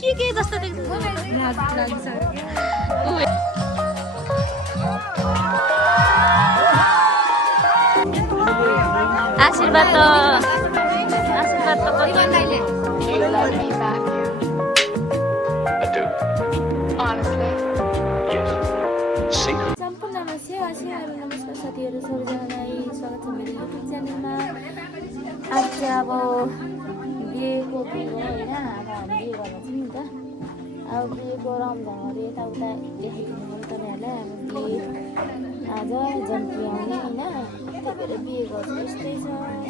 के जस्तो देख्छ आशीर्वाद त सम्पूर्ण नमस्कार साथीहरू सबैजनालाई स्वागत छ मेरो युट्युब च्यानलमा। आज चाहिँ अब बिहेको दिन हो होइन, अब हामी बिहे गर्न छौँ नि त। अब बिहेको रमझमहरू यताउता देखाइदिनु भयो तपाईँहरूलाई। अब बिहे आज जन्ती आउने होइन, त्यही भएर बिहे गर्छु यस्तै छ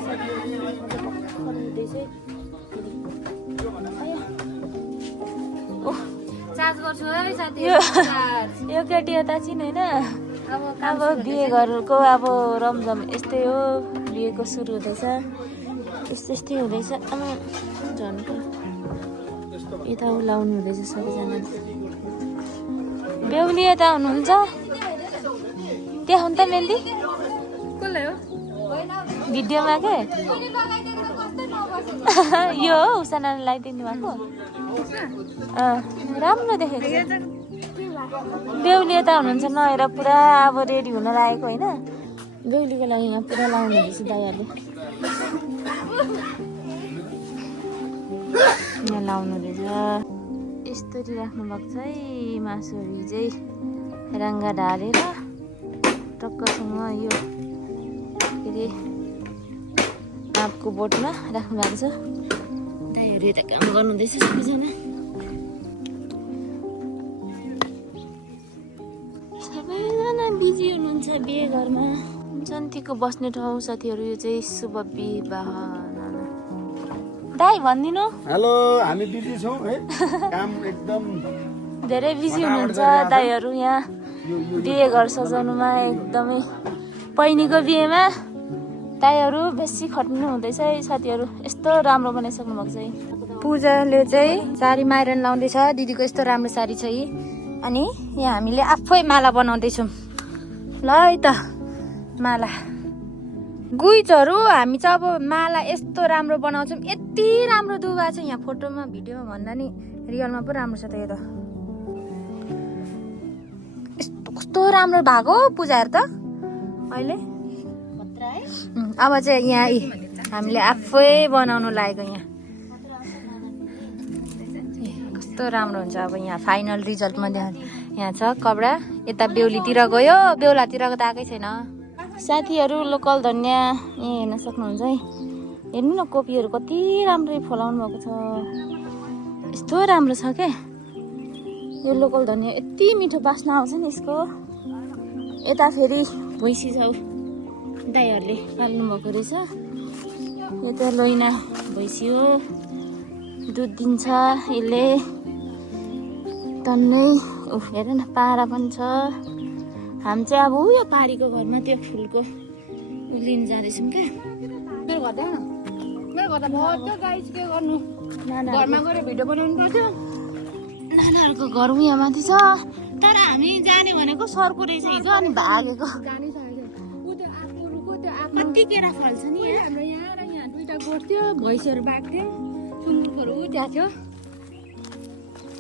साथीहरू। म त भर्खर हुँदैछु चार्ज गर्छु है साथीहरू। यो केटी यता छिन् होइन। अब बिहे घरको अब रमझम यस्तै हो, बिहेको सुरु हुँदैछ यस्तै हुँदैछ। अब झन्को यता लाउनु हुँदैछ सबैजना। बेहुली यता हुनुहुन्छ, त्यहाँ हुन् त मेहन्दी कसलाई हो भिडियोमा के यो हो उसानाले लगाइदिनु भएको। राम्रो देखेको छ। बेहुली यता हुनुहुन्छ नहेर पुरा अब रेडी हुन लागेको होइन। बेहुलीको लागि यहाँ पुरा लाउनु हुँदैछ दाइहरूले, यहाँ लाउनु हुँदैछ। यस्तरी राख्नु भएको छ है मासुहरू चाहिँ राङ्गा ढालेर टक्कसँग यो के अरे आँपको बोटमा राख्नु भएको छ। दाइहरू यता काम गर्नुहुँदैछ सबैजना। सबैजना बिजी हुनुहुन्छ बिहे घरमा। जन्तीको बस्ने ठाउँ साथीहरू यो चाहिँ शुभ विवाह। दाइ भनिदिनु। हेलो, हामी बिजी छौँ है, काम एकदम धेरै बिजी हुनुहुन्छ दाइहरू यहाँ बिहे घर सजाउनुमा। एकदमै पहिनीको बिहेमा दाइहरू बेसी खट्नु हुँदैछ है साथीहरू। यस्तो राम्रो बनाइसक्नु भएको छ है। पूजाले चाहिँ साडी माइरन लाउँदैछ। दिदीको यस्तो राम्रो साडी छ यी। अनि यहाँ हामीले आफै माला बनाउँदैछौँ। ल है त माला गुइचहरू हामी चाहिँ अब माला यस्तो राम्रो बनाउँछौँ। यति राम्रो दुवा छ यहाँ फोटोमा भिडियोमा भन्दा नि रियलमा पो राम्रो छ त। यो त यस्तो कस्तो राम्रो भएको पूजाहरू त अहिले। अब चाहिँ यहाँ हामीले आफै बनाउनु लागेको यहाँ कस्तो राम्रो हुन्छ। अब यहाँ फाइनल रिजल्टमा यहाँ छ कपडा। यता बेहुलीतिर गयो, बेहुलातिरको त आएकै छैन। साथीहरू लोकल धनियाँ यहाँ हेर्न सक्नुहुन्छ है। हेर्नु न कोपीहरू कति राम्ररी फलाउनु भएको छ। यस्तो राम्रो छ क्या यो लोकल धनियाँ। यति मिठो बास्ना आउँछ नि यसको। यता फेरि भैँसी छ दाइहरूले पाल्नु भएको रहेछ। यो त लोइना भैँसी हो, दुध दिन्छ यसले टन्नै। हेर न पारा पनि छ। हामी चाहिँ अब यो पारीको घरमा त्यो फुलको लिन जाँदैछौँ क्या। मेरो घर देख्न, मेरो घर त भन्छ गाइस के गर्नु, घरमा गएर भिडियो बनाउनु पर्छ। नानाहरूको घर उहाँ माथि छ, तर हामी जाने भनेको सर्को रहेछ हिजो अनि भागेको। कति केरा फल्छ नि हाम्रो यहाँ। र यहाँ दुईटा गोठ थियो, भैँसीहरू बाघ थियो, सुँगुरहरू त्यहाँ थियो।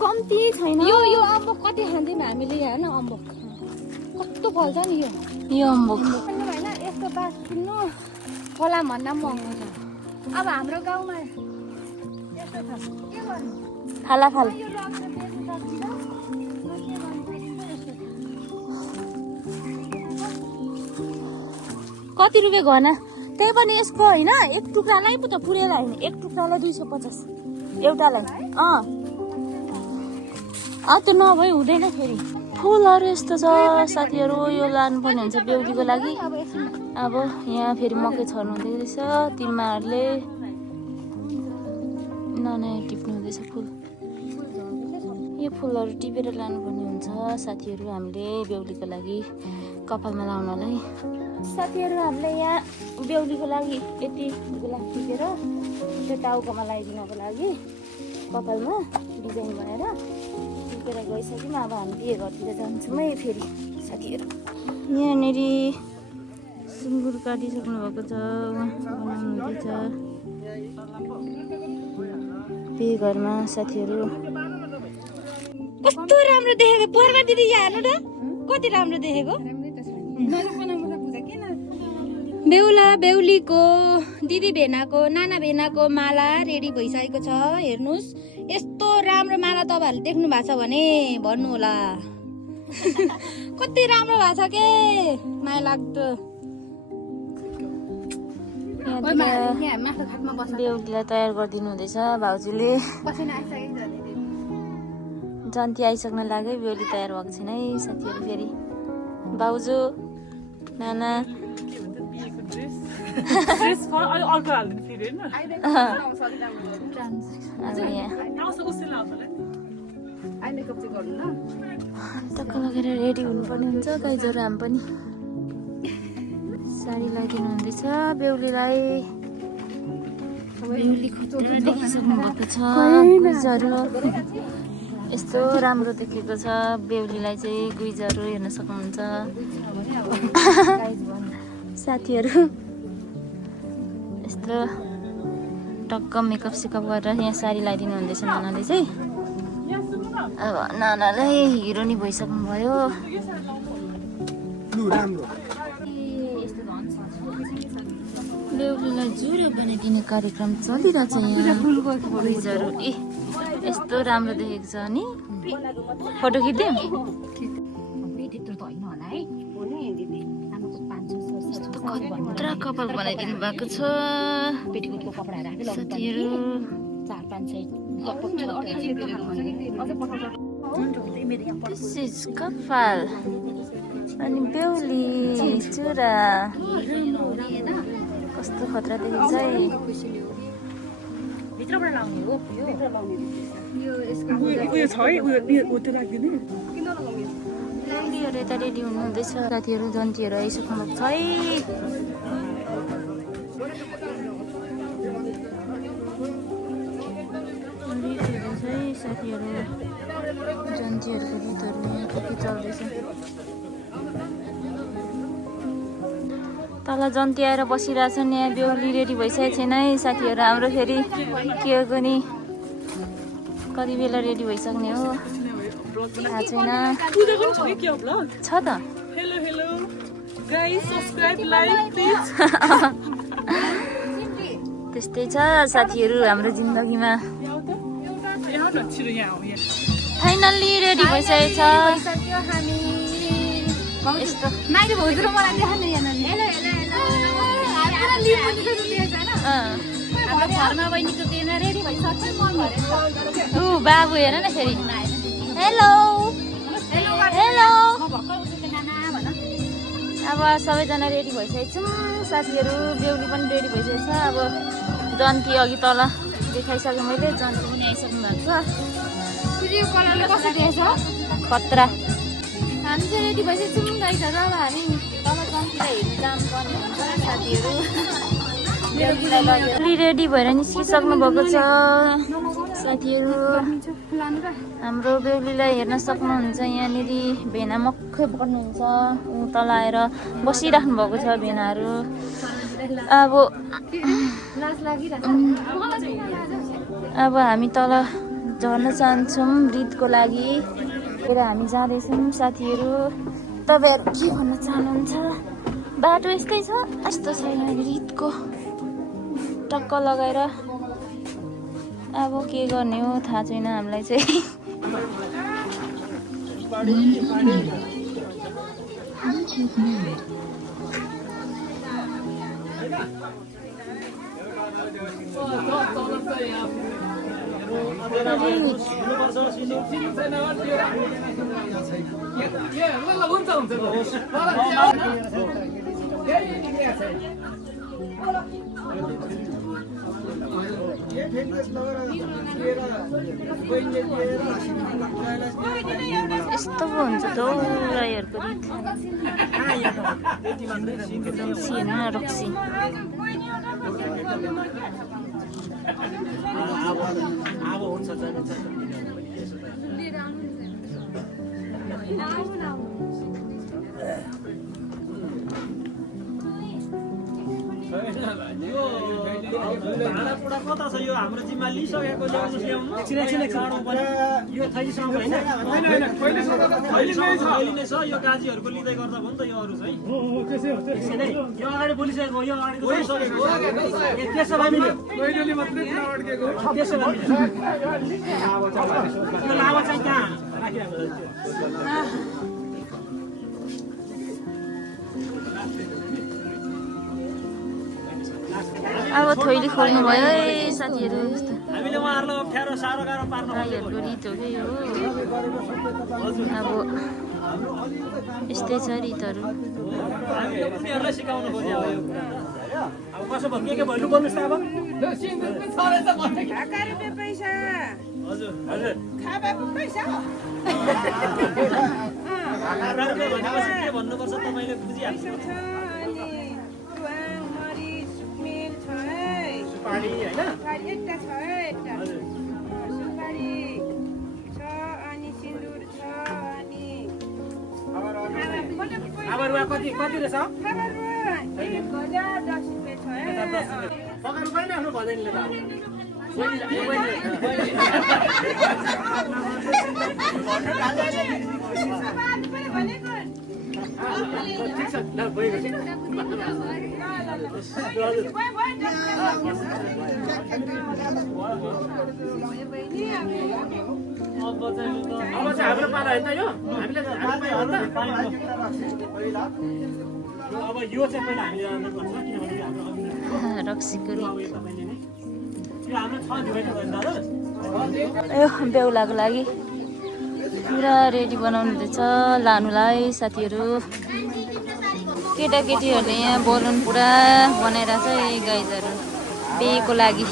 कम्ती छैन यो अम्बक कति खाँदैनौँ हामीले यहाँ होइन। अम्बक कस्तो फल्छ नि यो अम्बक होइन। यस्तो बाँस किन्नु फलाम भन्दा पनि महँगो छ। अब हाम्रो गाउँमा यस्तो छ के गर्नु, फालाफाल कति रुपियाँ घना। त्यही पनि यसको होइन एक टुक्रालाई पो त पुरेर होइन, एक टुक्रालाई 250 एउटालाई। त्यो नभए हुँदैन फेरि। फुलहरू यस्तो छ साथीहरू, यो लानुपर्ने हुन्छ बेहुलीको लागि। अब यहाँ फेरि मकै छर्नु हुँदै रहेछ तिमीहरूले। नयाँ टिप्नु हुँदैछ फुल। यो फुलहरू टिपेर लानुपर्ने हुन्छ साथीहरू हामीले बेहुलीको लागि कपालमा लाउनलाई। साथीहरू हामीले यहाँ बेहुलीको लागि यति गुलाब टिपेर त्यो टाउकोमा लगाइदिनको लागि कपालमा डिजाइन बनाएर टिपेर गइसक्यौँ। अब हामी बिहे घरतिर जान्छौँ है फेरि साथीहरू। यहाँनिर सुँगुर काटिसक्नु भएको छ, बनाउनु हुँदैछ बिहे घरमा साथीहरू। कस्तो राम्रो देखेको पोखरमा दिदी यहाँ हेर्नु त कति राम्रो देखेको बेहुला बेहुलीको दिदी भेनाको नाना भेनाको माला रेडी भइसकेको छ हेर्नुहोस् यस्तो राम्रो माला तपाईँहरूले देख्नु भएको छ भने भन्नु होला कति राम्रो भएको छ के माया लाग्दो बेहुलीलाई तयार गरिदिनु हुँदैछ भाउजूले जन्ती आइसक्न लाग्यो बेहुली तयार भएको छैन है साथीहरू फेरि भाउजू नाना टक्क लगेर रेडी हुनुपर्ने हुन्छ गाइजहरू हामी पनि साडी लगाइदिनु हुँदैछ बेहुलीलाई बेहुली खतरा देखिसक्नु भएको छ गुइजहरू यस्तो राम्रो देखेको छ बेहुलीलाई चाहिँ गुइजहरू हेर्न सक्नुहुन्छ साथीहरू यस्तो टक्क मेकअप सेकअप गरेर यहाँ साडी लगाइदिनु हुँदैछ नानाले चाहिँ अब नानालाई हिरोनी भइसक्नु भयो बेहुलीलाई जुरो बनाइदिने कार्यक्रम चलिरहेछ यहाँ गुइजहरू यस्तो राम्रो देखेको छ नि फोटो खिच्दिउँ खतरा कपाल बनाइदिनु भएको छ साथीहरू This is कपाल अनि बेहुली चुरा कस्तो खतरा देखेको छ है भित्रबाट लाउने हो यो छ है उयो त्यो राख्दिनु बेहुलीहरू यता रेडी हुनुहुँदैछ साथीहरू जन्तीहरू आइसक्नु भएको छ है साथीहरू जन्तीहरूको गीतहरू यहाँ के चल्दैछ तल जन्ती आएर बसिरहेछन् यहाँ बेहुली रेडी भइसकेको छैन है साथीहरू हाम्रो फेरि के हो नि कति बेला रेडी भइसक्ने हो थाहा छैन छ त त्यस्तै छ साथीहरू हाम्रो जिन्दगीमा फाइनल्ली रेडी भइसकेको छ यस्तो बाबु हेर न फेरि हेलो हेलो अब सबैजना रेडी भइसकेको छौँ साथीहरू बेहुली पनि रेडी भइसकेको छ अब जन्ती अघि तल देखाइसकेँ मैले जन्ती पनि आइसक्नु भएको छ खतरा हामी चाहिँ रेडी भइसकेको छौँ गाइजहरू अब हामी तल जन्तीलाई हेर्नु जानुपर्ने हुन्छ साथीहरू बेहुली रेडी भएर निस्किसक्नु भएको छ साथीहरू हाम्रो बेहुलीलाई हेर्न सक्नुहुन्छ यहाँनिर भेना मक्खै पर्नुहुन्छ ऊ तल आएर बसिराख्नु भएको छ भेनाहरू अब हामी तल झर्न चाहन्छौँ रितको लागि र हामी जाँदैछौँ साथीहरू तपाईँहरू के भन्न चाहनुहुन्छ बाटो यस्तै छ यस्तो छ यहाँ रितको टक्क लगाएर अब के गर्ने हो थाहा छैन हामीलाई चाहिँ यस्तो पो हुन्छ त राईहरूको रित रक्सी हेर्नु न रक्सी भाँडाकुँडा कता छ यो हाम्रो जिम्मा लिइसकेको ल्याउनुहोस् ल्याउनु एकछिन चाँडो पनि यो थैलीसँग होइन थैली नै छ यो गाजीहरूको लिँदै गर्दा भयो नि त यो अरू चाहिँ एकछिन है यो अगाडि बोलिसकेको यो अगाडि बोलिसकेको त्यसो भए मिल्यो त्यसो भए मिल्यो यो लावा चाहिँ कहाँ राखिराख्नु अब थैली खोल्नु भयो है साथीहरू। हामीले उहाँहरूलाई अप्ठ्यारो साह्रो गाह्रो पार्न राईहरूको रित हो कि यो। अब यस्तै छ रितहरू। हामीले उनीहरूलाई सिकाउनु खोज्यो अब यो कुरा अब कसो भयो के भन्नु पर्नुहोस् त अब हजुर हजुर भनेपछि के भन्नुपर्छ तपाईँले बुझिहाल्नु सुपारी होइन अब रुवा कति रहेछ पकाउनु पनि आफ्नो भजनले ठिक छ ल अब चाहिँ हाम्रो पाला होइन यो हामीले अब यो चाहिँ पहिला हामीले गर्नुपर्छ किनभने हाम्रो रक्सीको यो हाम्रो छ दिवाली भयो दादा यो बेहुलाको लागि पुरा रेडी बनाउनु हुँदैछ लानुलाई साथीहरू। केटाकेटीहरूले यहाँ बलुन पुरा बनाइरहेछ यही गाइजहरू बिहेको लागि।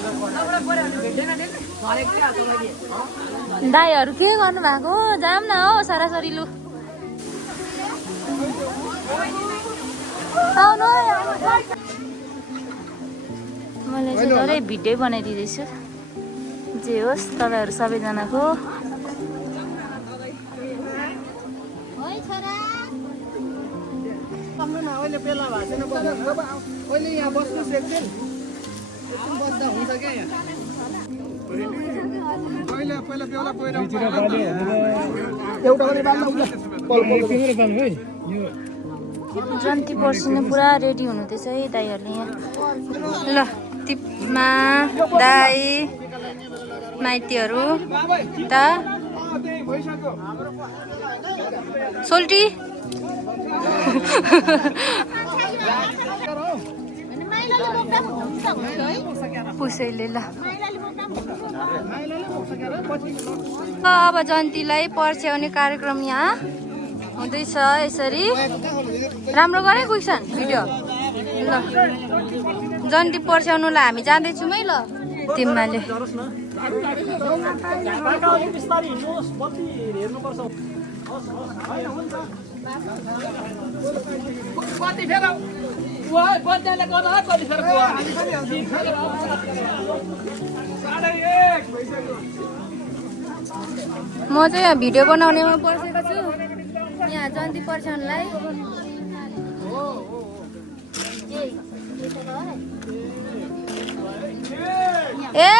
दाईहरू के गर्नु भएको जाम न हो सरासरी लु आउनु। मैले चाहिँ धेरै भिडियो बनाइदिँदैछु जे होस् तपाईँहरू सबैजनाको। अहिले बेला भएको छैन अहिले यहाँ बस्नुहोस् एकदिन बस्दा हुन्छ क्या यहाँ पहिला बेला गएर जन्ती पर्सिने पुरा रेडी हुनुहुँदैछ है दाईहरूले यहाँ। ल टिपमा दाई माइतीहरू त सोल्टी पुसैले ल अब जन्तीलाई पर्स्याउने कार्यक्रम यहाँ हुँदैछ यसरी। राम्रो गरे क्वेसन भिडियो ल जन्ती पर्स्याउनुलाई हामी जाँदैछौँ है ल तिमीले। म चाहिँ यहाँ भिडियो बनाउनेमा पर्सेको छु यहाँ जन्ती पर्स्याउनुलाई। ए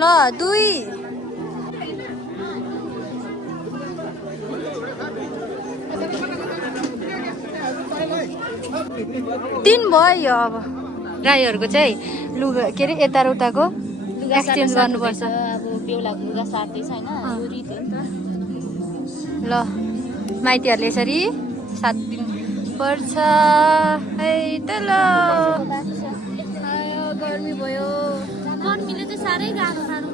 ल 2 3 भयो अब राईहरूको चाहिँ लुगा के अरे यता र उताको एक्सचेन्ज गर्नुपर्छ। अब बेहुलाको लुगा साट्दैछ होइन यो रित हो नि त। ल माइतीहरूले यसरी साथ दिनु पर्छ है त। ल गर्मी भयो गर्मीले चाहिँ साह्रै गाह्रो सानो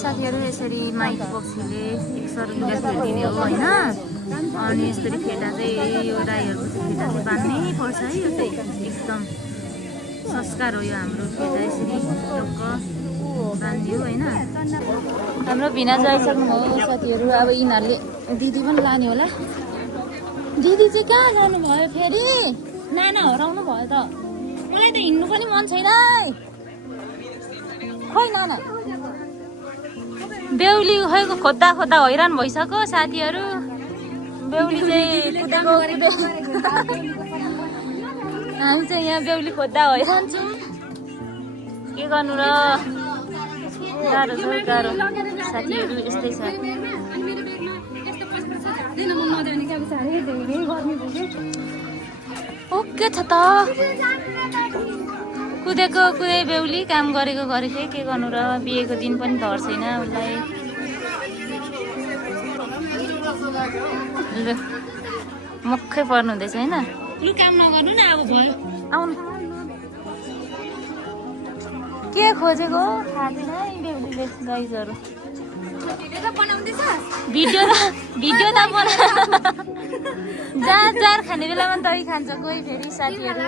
साथीहरू। यसरी माइती पक्षीले एक सर लुगा फेरिदिने हो होइन। अनि यसरी फेटा चाहिँ यो राईहरूको चाहिँ फेटा चाहिँ बाँध्नै पर्छ है। यो चाहिँ एकदम संस्कार हो यो हाम्रो फेटा यसरी ढुक्क बाँधियो होइन। हाम्रो भिना जाइसक्नुभयो साथीहरू। अब यिनीहरूले दिदी पनि लाने होला। दिदी चाहिँ कहाँ जानुभयो फेरि नाना हराउनु भयो त। मलाई त हिँड्नु पनि मन छैन खोइ नाना बेहुली खोइ खोज्दा खोज्दा हैरान भइसक्यो साथीहरू। बेहुली चाहिँ कुदेको हामी चाहिँ यहाँ बेहुली खोज्दा हो के गर्नु र गाह्रो छ गाह्रो साथीहरू यस्तै छ ओके छ त कुदेको कुदै बेहुली काम गरेको गरेकै के गर्नु र बिहेको दिन पनि धर छैन उसलाई मक्खै पर्नु हुँदैछ होइन लु काम नगर्नु न अब भयो आउनु के खोजेको थाहा छैन है बेहुलीले गाइजहरू भिडियो त बना जार खाने बेलामा दही खान्छ कोही फेरि साथीहरू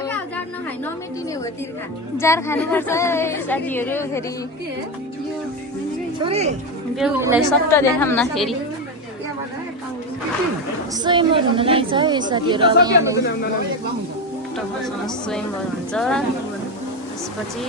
जार खानुपर्छ साथीहरू फेरि बेहुलीलाई सट्ट देखाऊँ न फेरि स्वयंवर हुन लागेको छ है साथीहरू अब टक्कसँग स्वयंवर हुन्छ त्यसपछि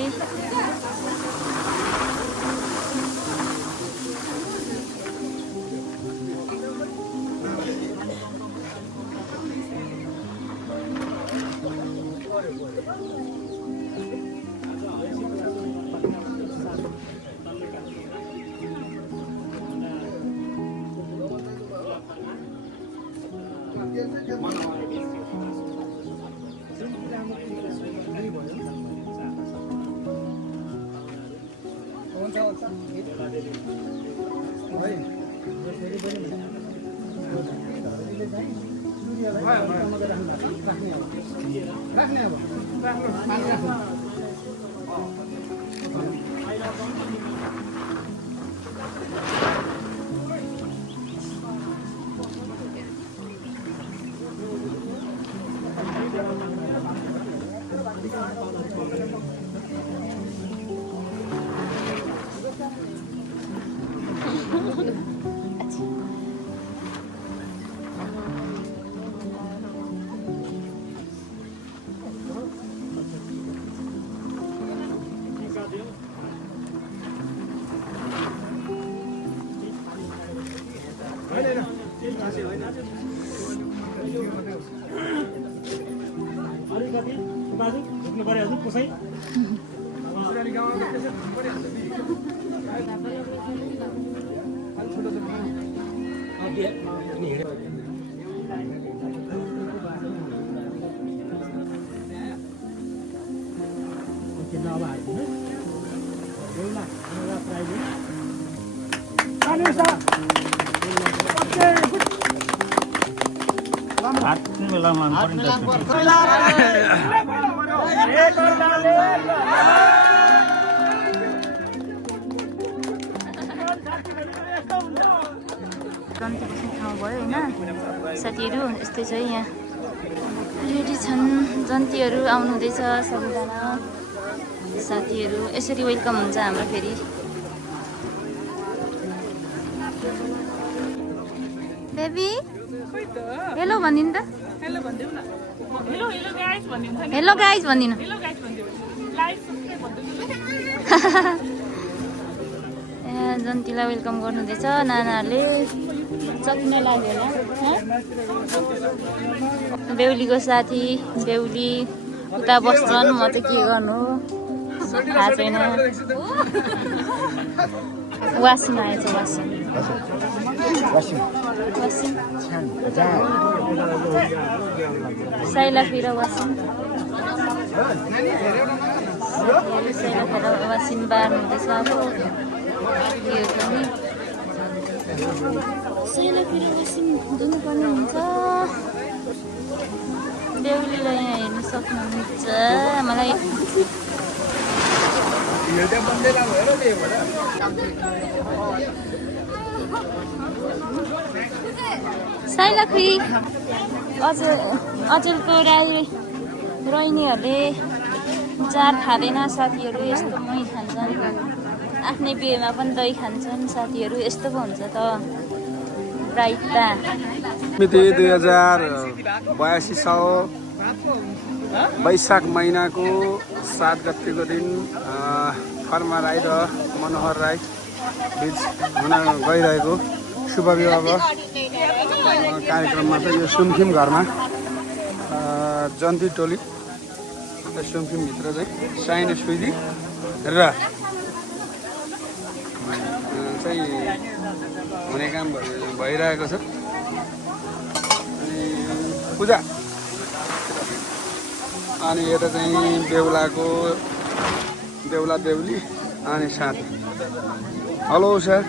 बाजु झुक्नु पर्यो हजुर कसै गन्ती बस्ने ठाउँ भयो होइन साथीहरू यस्तै छ यहाँ रेडी छन् जन्तीहरू आउनु हुँदैछ सबैजना साथीहरू यसरी वेलकम हुन्छ हाम्रो फेरि बेबी हेलो भनिदिनु त हेलो गाइज भनिदिनु जन्तीलाई वेलकम गर्नुहुँदैछ नानाहरूले चक्न लाग्यो होला बेहुलीको साथी बेहुली उता बस्छन् म चाहिँ के गर्नु थाहा छैन वासिम आएछ वासिम साइला फिर वासिम साइला फिर वासिम बार्नुहुँदैछ अब साइला फिर वासिम धुनुपर्ने हुन्छ बेहुलीलाई यहाँ हेर्नु सक्नुहुन्छ मलाई साइलाखी अचेलको रोहिणीहरूले जार खाँदैन साथीहरू यस्तो मै खान्छन् आफ्नै बिहेमा पनि दही खान्छन् साथीहरू यस्तो पो हुन्छ त राइता मिति 2082 साल वैशाख महिनाको 7 गतेको दिन फर्मा राई र मनोहर राई बीच हुन गइरहेको शुभ विवाह कार्यक्रममा चाहिँ यो सुमखिम घरमा जन्ती टोली सुमखिमभित्र चाहिँ साइने सुइदी र चाहिँ हुने काम भइरहेको छ। अनि पूजा अनि यता चाहिँ बेहुला बेहुली अनि साथी। Hello sir.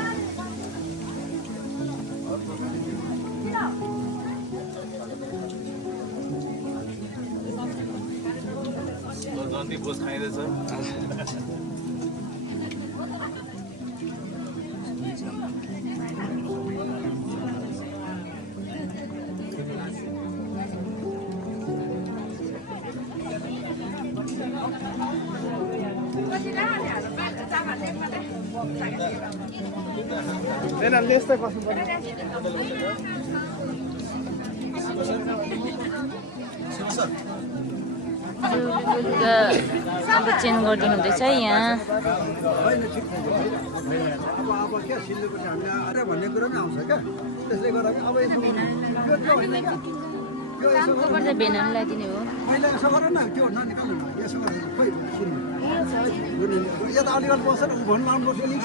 अब चेन्ज गरिदिनु हुँदैछ यहाँ। भन्ने कुरो पनि आउँछ क्या, त्यसले गर्दा अब चाहिँ भेनान लगाइदिने हो। पहिला यसो गर न, त्यो ननिकाल्नु न, यसो गरेर खोइ सुन्नु यता अलिकति बस्छ न, भन्नु लाउनुपर्छ नि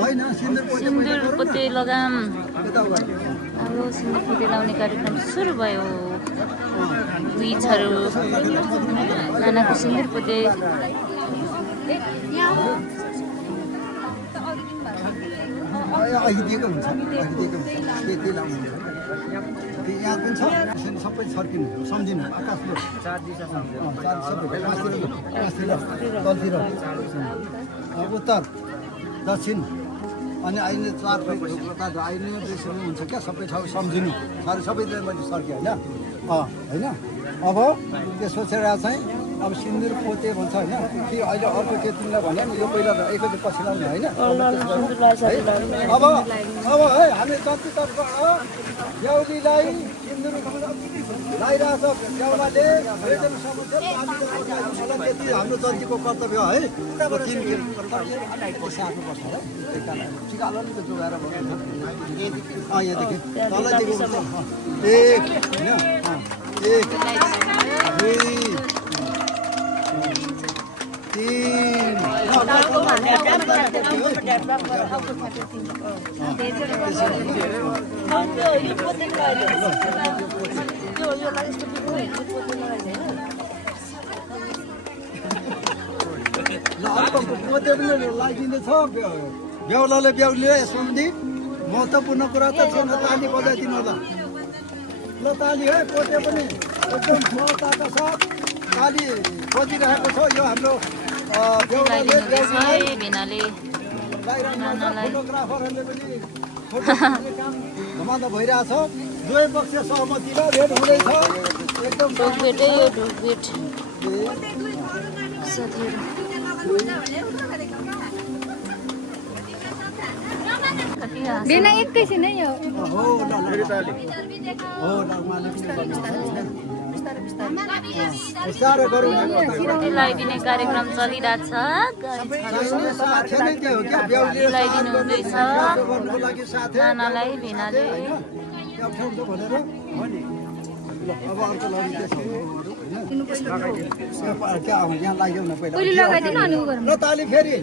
होइन। सिन्दुर पोते लगाम। अब सिन्दुर पोते लाउने कार्यक्रम सुरु भयो। दुईहरू नानाको सिन्दुर पोते। दिएको हुन्छ, त्यति लाउनु हुन्छ। यहाँ पनि छ, सबै छर्किनु सम्झिनु। आकाशको तलतिर उत्तर दक्षिण अनि आइने 4 प्रकार आइने दृश्यहरू हुन्छ क्या, सबै ठाउँ सम्झिनु। सबैले मैले सर्केँ होइन होइन। अब त्यसपछि चाहिँ अब सिन्दुर पोते भन्छ होइन। कि अहिले अर्को के तिमीलाई भने नि, यो पहिला एकैचोटि पछि लाउने होइन। अब है हामी जतितर्फ बेहुलीलाई सिन्दुर लगाइरहेछ बेहुलाले, त्यति हाम्रो जन्तीको कर्तव्य है। सार्नुपर्छ है, टिका अलिकति जोगाएर यहाँदेखि तलदेखि 1 1 2 3 लगाइदिँदैछ बेहुलाले बेहुलीले। सम्बन्धी महत्त्वपूर्ण कुरा त छैन, ताली बजाइदिनु होला। ल ताली है, पोते पनि एकदम ठुलोताका साथ ताली बजिरहेको छ। यो हाम्रो बेहुलाले भेनाले फोटोग्राफरहरूले पनि काम धमाधम भइरहेछ। दुवै पक्ष सहमति र भेट हुँदैछ। एकदम ढोकभेटै यो ढोकभेट साथीहरू। बिना एकैछिन है यो हो बिस्तारै गरौँ। लगाइदिने कार्यक्रम चलिरहेछ। लगाइदिनु हुँदैछ नानालाई भेनाले। अब अर्को यहाँ लाग्यो न पहिला र ताली फेरि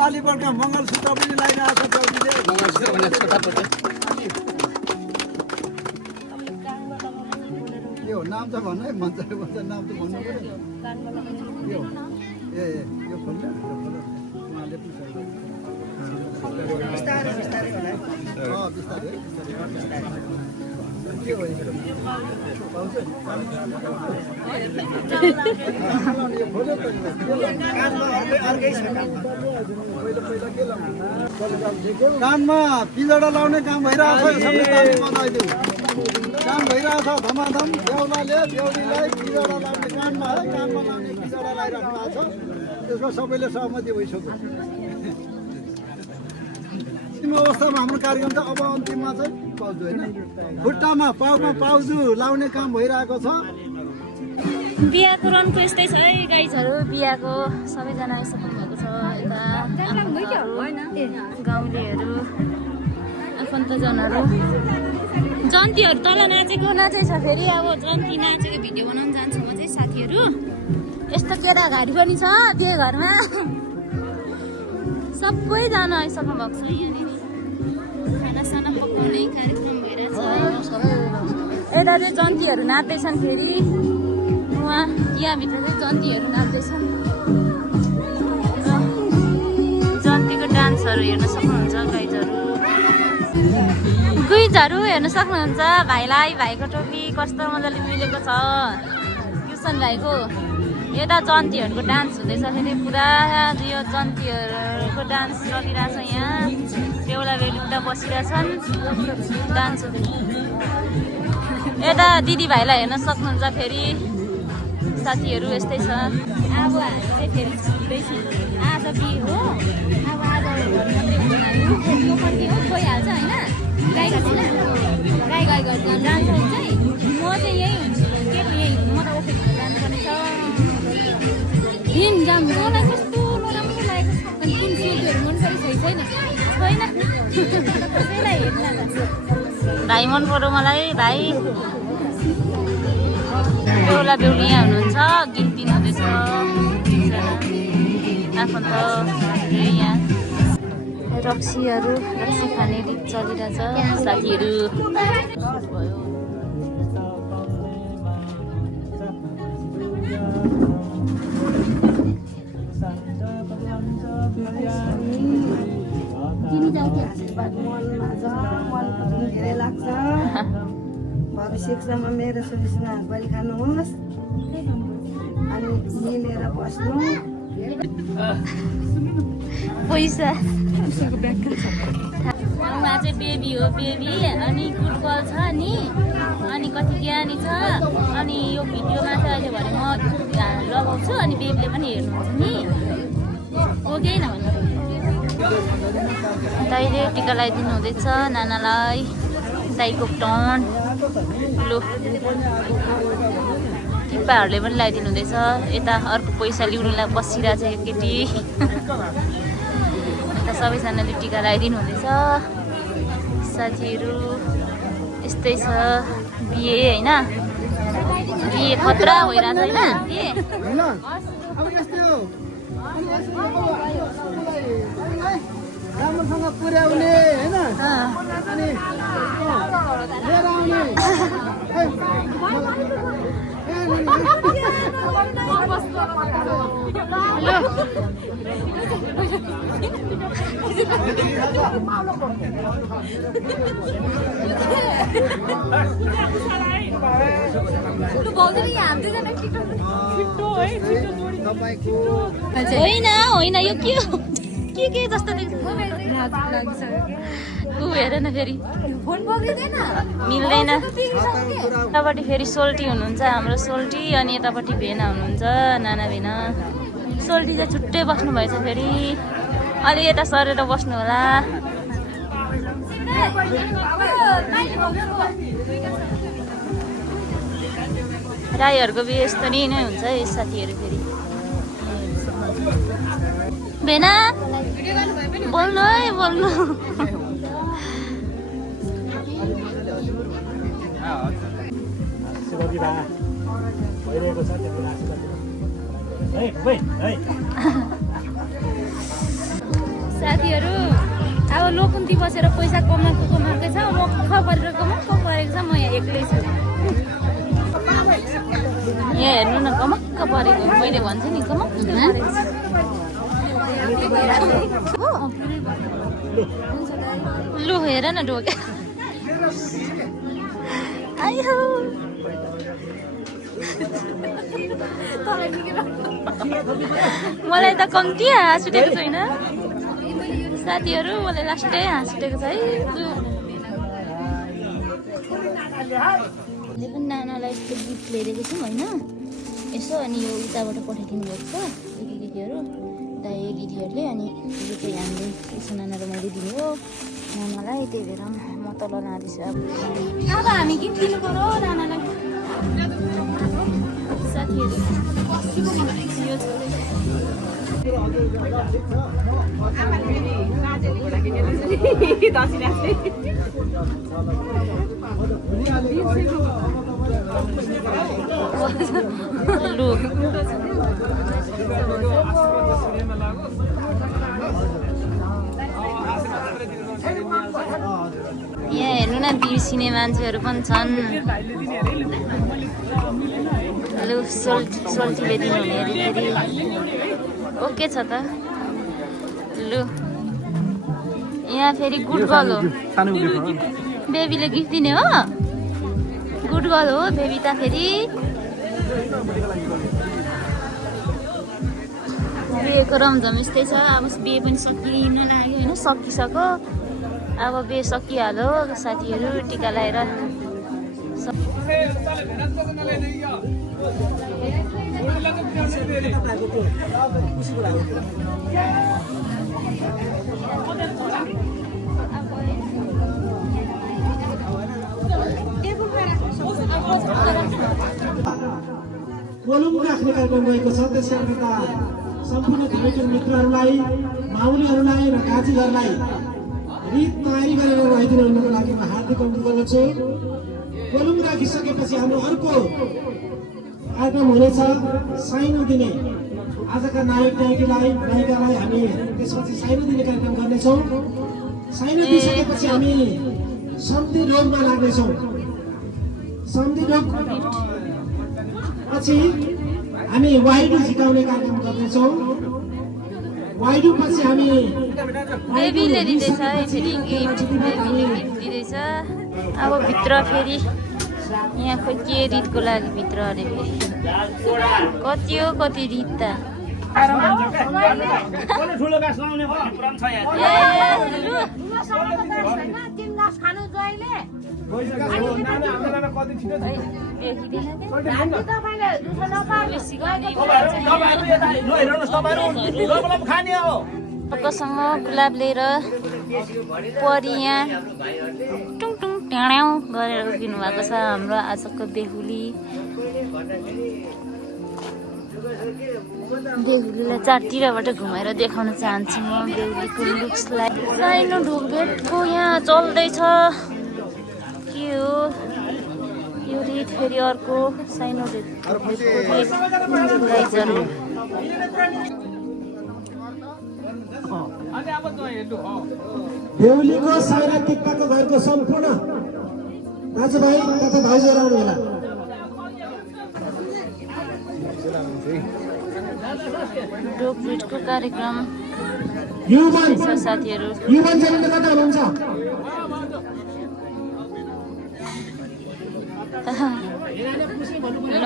तालीबाट मङ्गलसूत्र पनि लगाइरहेको यो नाम त भन्नु है, भन्छ नाम त भन्नु पर्यो। यो खोल्नु बिस्तारै बिस्तारै के हो कानमा पिजडा लाउने काम भइरहेको छ। काम भइरहेछ धमाधम। बेहुलाले बेहुलीलाई पिजडा लाउने कानमा है, कानमा लाउने पिजडा लगाइराख्नु भएको छ। त्यसमा सबैले सहमति भइसक्यो। अन्तिम अवस्थामा हाम्रो कार्यक्रम चाहिँ अब अन्तिममा चाहिँ पाउजु होइन, खुट्टामा पाउमा पाउजु लाउने काम भइरहेको छ। बिहाको रनको यस्तै छ है गाइजहरू। बिहाको सबैजना आइसक्नु भएको छ। यता गाउँलेहरू आफन्तजनहरू जन्तीहरू तल नाचेछ फेरि अब जन्ती नाचेको भिडियो बनाउन जान्छु म चाहिँ साथीहरू यस्तो केटाघारी पनि छ त्यो घरमा सबैजना आइसक्नु भएको छ यहाँनिर खानासाना पकाउने कार्यक्रम भइरहेछ यता चाहिँ जन्तीहरू नाच्दैछन् फेरि उहाँ यहाँभित्र चाहिँ जन्तीहरू नाच्दैछन् जन्तीको डान्सहरू हेर्न सक्नुहुन्छ क्विजहरू हेर्न सक्नुहुन्छ भाइलाई भाइको टोपी कस्तो मजाले मिलेको छ किसन भाइको यता जन्तीहरूको डान्स हुँदैछ फेरि पुरा यो जन्तीहरूको डान्स चलिरहेछ यहाँ बेहुला बेहुली उता बसिरहेछन् डान्स हुँदैछ यता दिदीभाइलाई हेर्न सक्नुहुन्छ फेरि साथीहरू यस्तै छ अब हामी चाहिँ फेरि छुट्दैछौँ आज बिहे हो अब आज मात्रै गइहाल्छ होइन गाई छैन गाई गर्दा जान्छौँ चाहिँ म चाहिँ यहीँ हुन्छु के यहीँ हुनु म त ओके जानुपर्ने छ दिन जाम मलाई कस्तो नराम्रो लागेको छ अनि कुन फिल्डहरू मन परेको छैन कसैलाई हेर्न भाइ मन पर्यो मलाई भाइ बेहुला बेहुली यहाँ हुनुहुन्छ गीत दिनुहुँदैछ आफन्त यहाँ रक्सी खाने रित चलिरहेछ साथीहरू धेरै लाग्छ भविष्यसम्म मेरो सुविसना गरी खानुहोस् अनि मिलेर बस्नु पैसा उहाँ चाहिँ बेबी हो बेबी अनि गुड गर्ल छ नि अनि कति ज्ञानी छ अनि यो भिडियोमा चाहिँ अहिले भने म लगाउँछु अनि बेबीले पनि हेर्नुहुन्छ नि हो केही नभन्नु दाइले टिका लगाइदिनु हुँदैछ नानालाई दाइको टर्न लो टिप्पाहरूले पनि लगाइदिनु हुँदैछ यता अर्को पैसा ल्याउनुलाई बसिरहेछ यो केटी यता सबैजनाले टिका लगाइदिनु हुँदैछ साथीहरू यस्तै छ बिहे होइन बिहे खतरा भइरहेछ होइन राम्रोसँग पुर्याउने होइन अनि लिएर आउने होइन होइन यो के हो के जस्तो देख्छ ऊ हेर न फेरि मिल्दैन यतापट्टि फेरि सोल्टी हुनुहुन्छ हाम्रो सोल्टी अनि यतापट्टि भेना हुनुहुन्छ नाना भेना सोल्टी चाहिँ छुट्टै बस्नु भएछ फेरि अलि यता सरेर बस्नु होला राईहरूको बिहे यस्तो नै हुन्छ है साथीहरू फेरि भेना बोल्नु है बोल्नु साथीहरू अब लोकुन्ती बसेर पैसा कमाएकै छ मक्ख परेर कमाएको छ म यहाँ एक्लै छु यहाँ हेर्नु न कमक्क परेको मैले भन्छु नि कमक्क लु हेर न ढोके आयो मलाई त कम्ती हाँस उठेको छैन साथीहरू मलाई लास्टै हाँस उठेको छ है पनि नानालाई यस्तो गिफ्ट ल्याइदिएको छौँ होइन यसो अनि यो उताबाट पठाइदिनु भएको छ केटीकेटीहरू दाइ दिदीहरूले अनि यो चाहिँ हामीले यसो नाना र मैले दिने हो नानालाई त्यही भएर म तल लाँदैछु अब हामी गिफ्ट दिनु पर्यो नानालाई साथीहरू यो लु यहाँ हेर्नु न बिर्सिने मान्छेहरू पनि छन्। लु सोल्टीले दिनुहुने अरे फेरि ओके छ त। लु यहाँ फेरि गुड गर्ल हो, बेबीले गिफ्ट दिने हो। गुड गर्ल हो बेबी त फेरि। बिहेको रमझम यस्तै छ। अब बिहे पनि सकिन लाग्यो होइन, सकिसक्यो। अब बिहे सकिहाल्यो साथीहरू। टिका लगाएर कोलुम राख्ने कार्यक्रम रहेको छ। त्यसले गर्दा सम्पूर्ण धार्मिक मित्रहरूलाई, माउलीहरूलाई र काजीहरूलाई रित तयारी गरेर राखिदिनु हुनुको लागि म हार्दिक अनुरोध गर्दछु। कोलुम राखिसकेपछि हाम्रो अर्को कार्यक्रम हुनेछ साइनो दिने। आजका नायक नायिकालाई हामी त्यसपछि साइनो दिने कार्यक्रम गर्नेछौँ। साइनो दिइसकेपछि हामी सम्धि रोगमा लाग्नेछौँ। सम्धि रोग पछि हामी वाइडु झिकाउने कार्यक्रम गर्नेछौँ। वाइडु पछि हामी बेबीले दिँदैछ फेरि गिफ्ट। बेबीले गिफ्ट दिँदैछ। अब भित्र फेरि यहाँ खोइ के रितको लागि भित्र अरे फेरि कति हो कति रित त। सँग गुलाब लिएर परि यहाँ टुङ टुङ ट्याँड्याउ गरेर उभिनु भएको छ हाम्रो आजको बेहुली। बेहुलीलाई चारतिरबाट घुमाएर देखाउन चाहन्छु म बेहुलीको लुक्सलाई। साइनो ढोकभेटको यहाँ चल्दैछ। के हो यो रित फेरि अर्को साइनो गाइजहरू। बेहुलीको साइना टिक्काको घरको सम्पूर्ण दाजुभाइ तथा भाइजूहरू आउनु होला। ढोकभेटको कार्यक्रम युवन साथीहरू। युवन जमिन कता हुनुहुन्छ? ल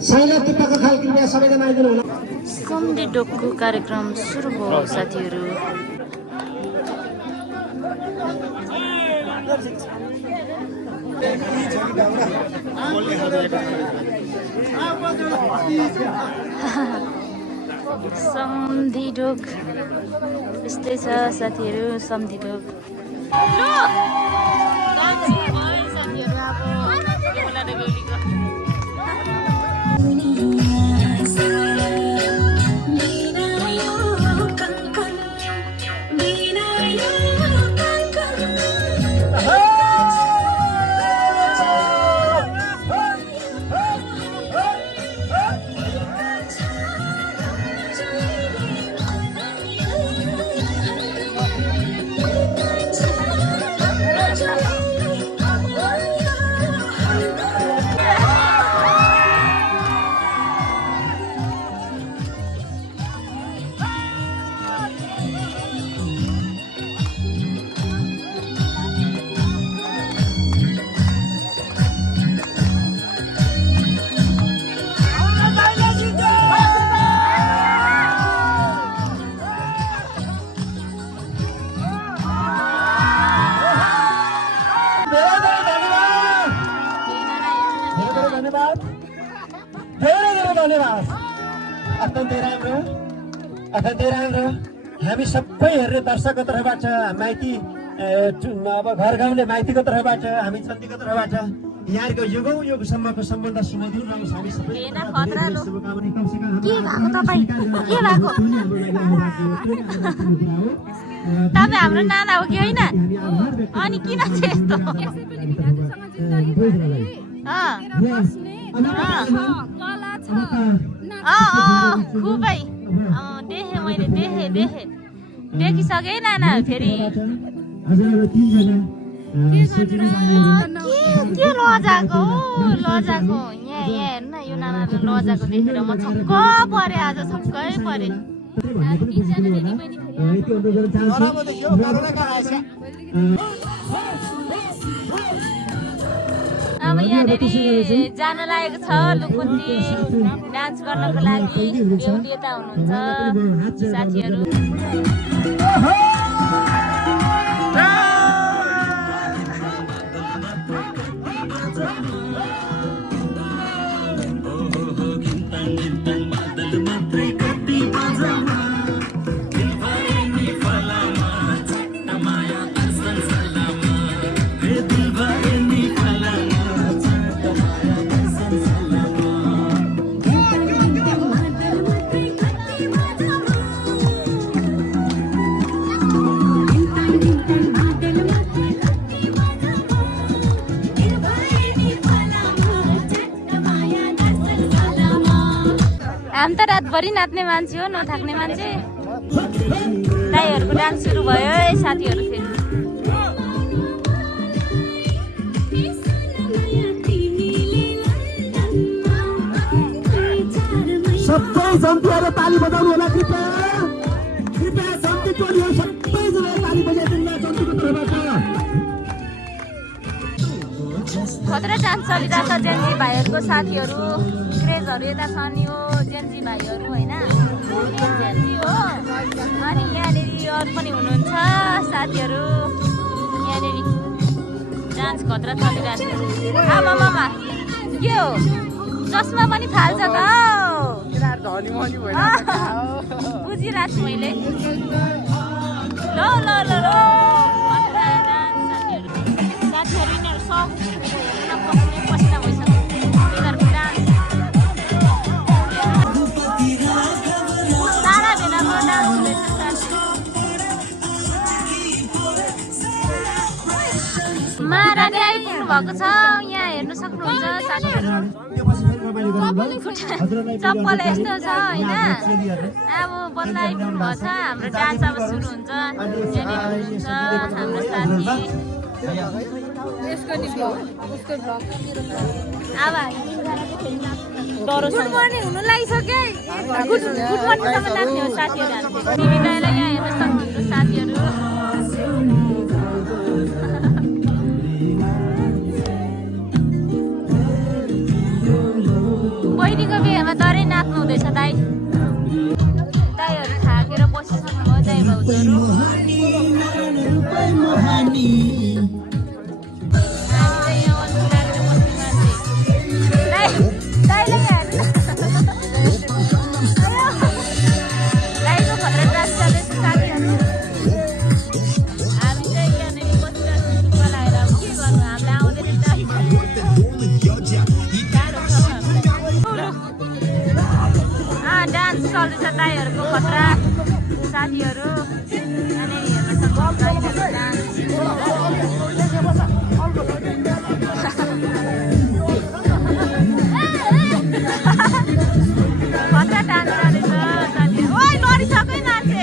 साइना टिक्काको खाल कृपया सबैजना आइदिनु होला। सम्धि ढोकको कार्यक्रम सुरु भयो साथीहरू। सम्धि ढोक यस्तै छ साथीहरू। सम्धि ढोक धन्यवाद। अत्यन्तै राम्रो। अथवा धेरै राम्रो हामी सबै हेर्ने दर्शकको तर्फबाट माइती अब घर गाउँले माइतीको तर्फबाट हामी चन्दीको तर्फबाट यहाँको युगौँ युगसम्मको सम्बन्ध सुमधुर रहोस् हामी सबै शुभकामना कमसेकम के भएको तपाईँ के भएको तपाईँ हाम्रो नाना हो कि होइन अनि किन चाहिँ यस्तो खुबै देखेँ मैले देखेँ देखिसकेँ नाना फेरि के लजाको लजाको यहाँ हेर्नु न यो नानाले लजाको देखेर म छक्क परेँ आज छक्कै परेँ अब यहाँनिर जान लागेको छ लुकुन्ती डान्स गर्नको लागि बेहुली यता हुनुहुन्छ साथीहरू हामी त रातभरि नाच्ने मान्छे हो नथाक्ने मान्छे दाइहरूको डान्स सुरु भयो है साथीहरू फेरि सबै जन्तुहरू ताली बजाउनु होला कृपया कृपया जन्तु टोलीहरू सबैजना ताली बजाइदिनु जन्तुको तर्फबाट खतरा डान्स चलिरहेको छ जेन्जी भाइहरूको साथीहरू क्रेजहरू यता छ नि हो जेन्जी भाइहरू होइन जेन्जी हो अनि यहाँनिर अरू पनि हुनुहुन्छ साथीहरू यहाँनिर डान्स खतरा चलिरहेको छ आमामामा के हो चस्मा पनि फाल्छ त बुझिरहेको छु मैले ल ल ल ल साथीहरू यिनीहरू सब पसिना भइसक्यो यिनीहरूको डान्स सारा भेनाको डान्स हुँदैछ महारानी आइपुग्नु भएको छ यहाँ हेर्नु सक्नुहुन्छ साथीहरू चप्पल यस्तो छ होइन अब बल्ल आइपुग्नु भएको छ हाम्रो डान्स अब सुरु हुन्छ हाम्रो साथी अब गुड मर्निङ हुनु लागिसक्यो गुड मर्निङसम्म नाच्ने हो साथीहरू हामीले टिभी दाइलाई यहाँ हेर्न सक्नुहुन्छ साथीहरू बहिनीको बिहेमा तरै नाच्नु हुँदैछ दाइहरू थाकेर बसिसक्नु भयो दाइ भाउजूहरू डान्स चल्दैछ दाइहरूको खतरा साथीहरू खतरा डान्स चल्दैछ साथीहरू ओइ लडिसक्यो मान्छे